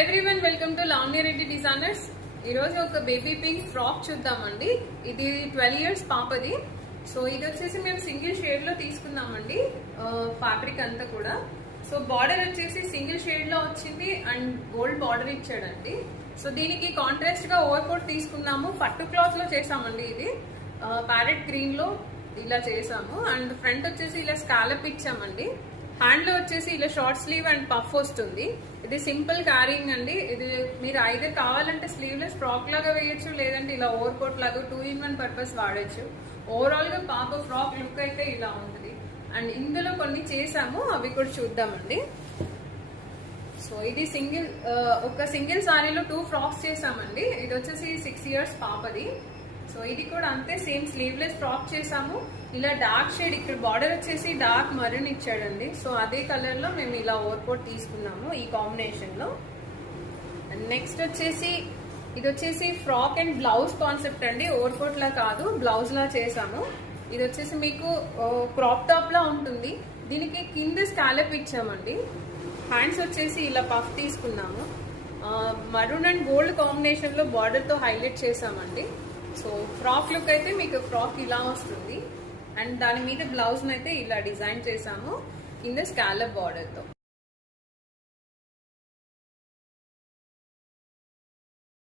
Everyone welcome to Lavanya Reddy designers. ఈరోజు ఒక baby pink frock చూద్దామండి. ఇది 12 years పాపది. సో ఇది వచ్చేసి మేము సింగిల్ షేడ్ లో తీసుకున్నామండి ఫ్యాబ్రిక్ అంతా కూడా. సో బార్డర్ వచ్చేసి సింగిల్ షేడ్ లో వచ్చింది అండ్ గోల్డ్ బార్డర్ ఇచ్చాడండి. సో దీనికి కాంట్రాస్ట్ గా ఓవర్ కోట్ తీసుకున్నాము. పట్టు క్లాత్ లో చేసామండి. ఇది ప్యారెట్ గ్రీన్ లో ఇలా చేసాము అండ్ ఫ్రంట్ వచ్చేసి ఇలా స్కాలప్ ఇచ్చామండి. హ్యాండ్ లో వచ్చేసి ఇలా షార్ట్ స్లీవ్ అండ్ పఫ్ వస్తుంది. ఇది సింపుల్ క్యారింగ్ అండి. ఇది మీరు ఐదర్ కావాలంటే స్లీవ్లెస్ ఫ్రాక్ లాగా వేయొచ్చు, లేదంటే ఇలా ఓవర్ కోట్ లాగా 2-in-1 పర్పస్ వాడచ్చు. ఓవరాల్ గా పాప ఫ్రాక్ లుక్ అయితే ఇలా ఉంటుంది. అండ్ ఇందులో కొన్ని చేసాము, అవి కూడా చూద్దామండి. సో ఇది ఒక సింగిల్ సారీలో 2 ఫ్రాక్స్ చేసామండి. ఇది వచ్చేసి 6 years పాపది. సో ఇది కూడా అంతే, సేమ్ స్లీవ్లెస్ ఫ్రాక్ చేసాము. ఇలా డార్క్ షేడ్ ఇక్కడ బార్డర్ వచ్చేసి డార్క్ మరూన్ ఇచ్చాడండి. సో అదే కలర్ లో మేము ఇలా ఓవర్ కోట్ తీసుకున్నాము ఈ కాంబినేషన్ లో. అండ్ నెక్స్ట్ వచ్చేసి ఇది వచ్చేసి ఫ్రాక్ అండ్ బ్లౌజ్ కాన్సెప్ట్ అండి. ఓవర్ కోట్ లా కాదు, బ్లౌజ్ లా చేసాము. ఇది వచ్చేసి మీకు క్రాప్ టాప్ లా ఉంటుంది. దీనికి కింద స్కాలప్ ఇచ్చామండి. హ్యాండ్స్ వచ్చేసి ఇలా పఫ్ తీసుకున్నాము. మరూన్ అండ్ గోల్డ్ కాంబినేషన్ లో బార్డర్ తో హైలైట్ చేసామండి. సో ఫ్రాక్ లుక్ అయితే మీకు ఫ్రాక్ ఇలా వస్తుంది అండ్ దాని మీద బ్లౌజ్ అయితే ఇలా డిజైన్ చేసాము కింద స్కాలప్ బార్డర్ తో.